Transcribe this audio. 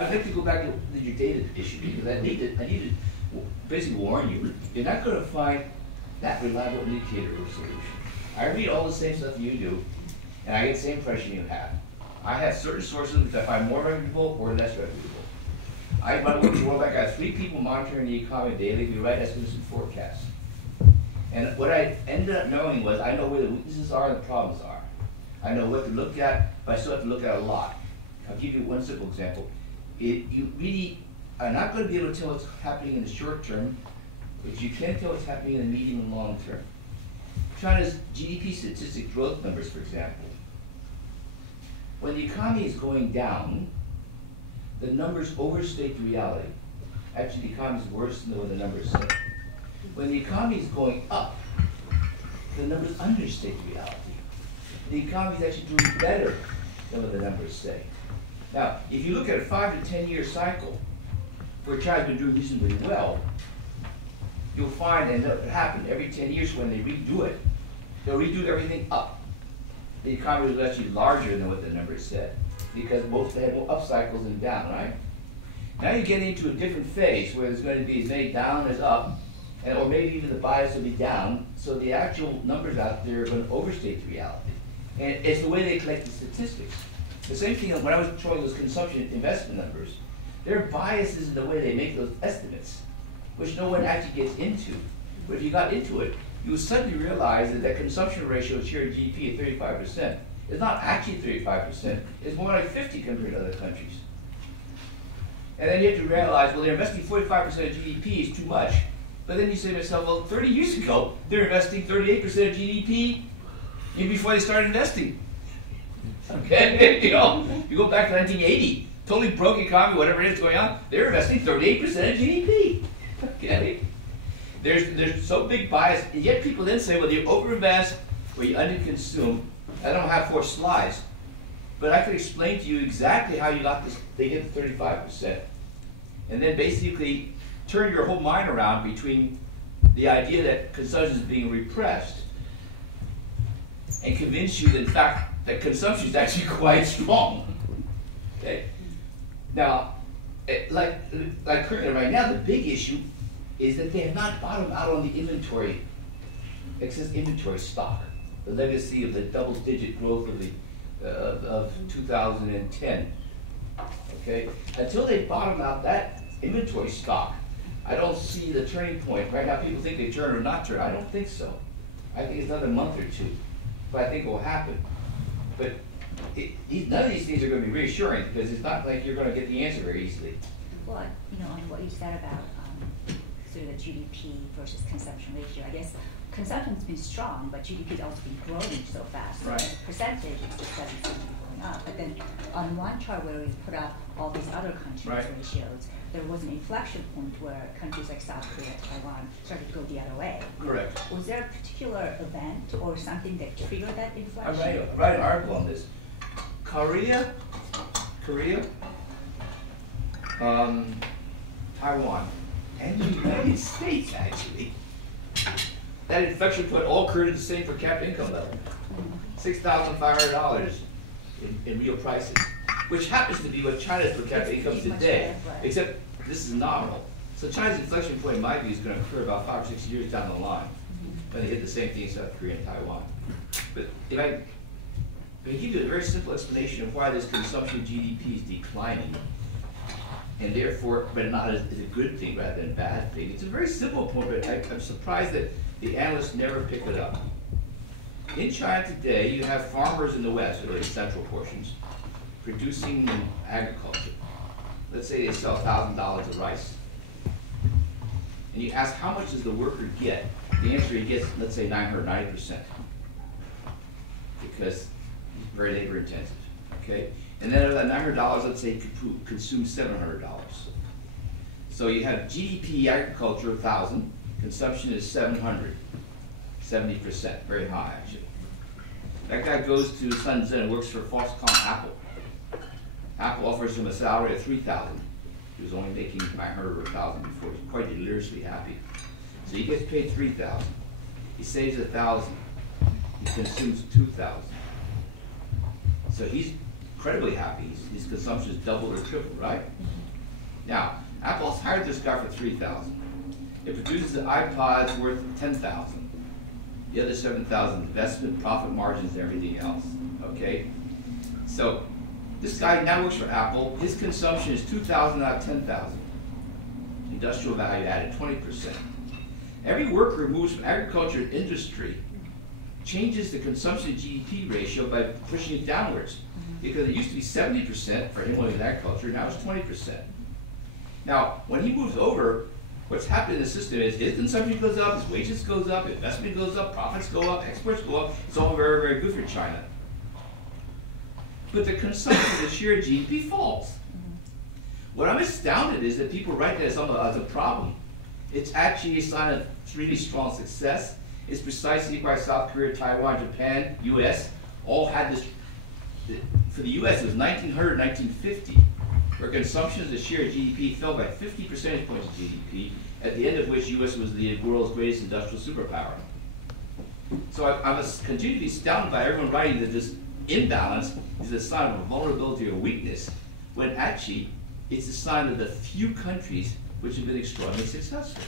I'd like to go back to your data issue because I need to basically warn you. You're not going to find that reliable indicator of solution. I read all the same stuff you do, and I get the same impression you have. I have certain sources which I find more reputable or less reputable. I run with the World Bank. I have 3 people monitoring the economy daily. We write estimates and forecasts. And what I ended up knowing was I know where the weaknesses are and the problems are. I know what to look at, but I still have to look at a lot. I'll give you one simple example. You really are not going to be able to tell what's happening in the short term, but you can tell what's happening in the medium and long term. China's GDP statistic growth numbers, for example. When the economy is going down, the numbers overstate the reality. Actually, the economy is worse than what the numbers say. When the economy is going up, the numbers understate the reality. The economy is actually doing better than what the numbers say. Now, if you look at a 5 to 10 year cycle where China's been doing reasonably well, you'll find, and it'll happen every 10 years when they redo it, they'll redo everything up. The economy was actually larger than what the numbers said because they had more up cycles than down, right? Now you get into a different phase where there's going to be as many down as up, or maybe even the bias will be down, so the actual numbers out there are going to overstate the reality. And it's the way they collect the statistics. The same thing when I was showing those consumption investment numbers, there are biases in the way they make those estimates, which no one actually gets into. But if you got into it, you would suddenly realize that consumption ratio share of GDP at 35% is not actually 35%, it's more like 50 compared to other countries. And then you have to realize, well, they're investing 45% of GDP is too much. But then you say to yourself, well, 30 years ago, they're investing 38% of GDP even before they started investing. Okay, you know, you go back to 1980, totally broke economy, whatever it is going on, they're investing 38% of GDP. Okay, there's so big bias, and yet people then say, well, you overinvest or you underconsume. I don't have 4 slides, but I could explain to you exactly how you got this. They get to 35%, and then basically turn your whole mind around between the idea that consumption is being repressed and convince you that, in fact, that consumption is actually quite strong. Okay. Now, like currently right now, the big issue is that they have not bottomed out on the inventory, excess inventory stock, the legacy of the double-digit growth of 2010. Okay. Until they bottom out that inventory stock, I don't see the turning point. Right now, people think they turn or not turn. I don't think so. I think it's another month or 2, but I think it will happen. But none of these things are going to be reassuring because it's not like you're going to get the answer very easily. Well, you know, on what you said about sort of the GDP versus consumption ratio, I guess consumption's been strong, but GDP has also been growing so fast. So right. Percentage just doesn't seem to be going up. But then on one chart where we put up all these other countries' right. ratios, there was an inflection point where countries like South Korea, Taiwan started to go the other way. Correct. Was there a particular event or something that triggered that inflection? I write an article on this. Korea, Taiwan, and the United States, actually. That inflection point all occurred at the same per capita income level, $6,500 in real prices, which happens to be what China's per capita income is today, except this is nominal. So China's inflection point, in my view, is going to occur about 5 or 6 years down the line when they hit the same thing in South Korea and Taiwan. But if I give you a very simple explanation of why this consumption GDP is declining, and therefore, but not as a good thing rather than a bad thing. It's a very simple point, but I'm surprised that the analysts never pick it up. In China today, you have farmers in the West, or the central portions, producing in agriculture. Let's say they sell $1,000 of rice. And you ask, how much does the worker get? The answer, he gets, let's say, 990%. Because it's very labor intensive, okay? And then out of that $900, let's say, consume $700. So you have GDP agriculture 1,000, consumption is 700, 70%, very high actually. That guy goes to Shenzhen and works for Foxconn Apple. Apple offers him a salary of 3,000. He was only making 900 or 1,000 before. He's quite deliriously happy. So he gets paid 3,000. He saves 1,000. He consumes 2,000. So he's incredibly happy. His consumption is doubled or tripled, right? Now, Apple's hired this guy for $3,000. It produces the iPods worth $10,000. The other $7,000 investment, profit margins, everything else. Okay? So this guy now works for Apple. His consumption is $2,000 out of $10,000. Industrial value added 20%. Every worker who moves from agriculture to industry changes the consumption to GDP ratio by pushing it downwards. Because it used to be 70% for him when he was in agriculture, now it's 20%. Now, when he moves over, what's happened in the system is his consumption goes up, his wages goes up, investment goes up, profits go up, exports go up. It's all very, very good for China. But the consumption, the share of GDP falls. What I'm astounded is that people write that as a problem. It's actually a sign of really strong success. It's precisely why South Korea, Taiwan, Japan, US, all had this. For the US, it was 1900, 1950, where consumption as a share of GDP fell by 50 percentage points of GDP, at the end of which US was the world's greatest industrial superpower. So I'm continually astounded by everyone writing that this imbalance is a sign of a vulnerability or weakness, when actually it's a sign of the few countries which have been extraordinarily successful.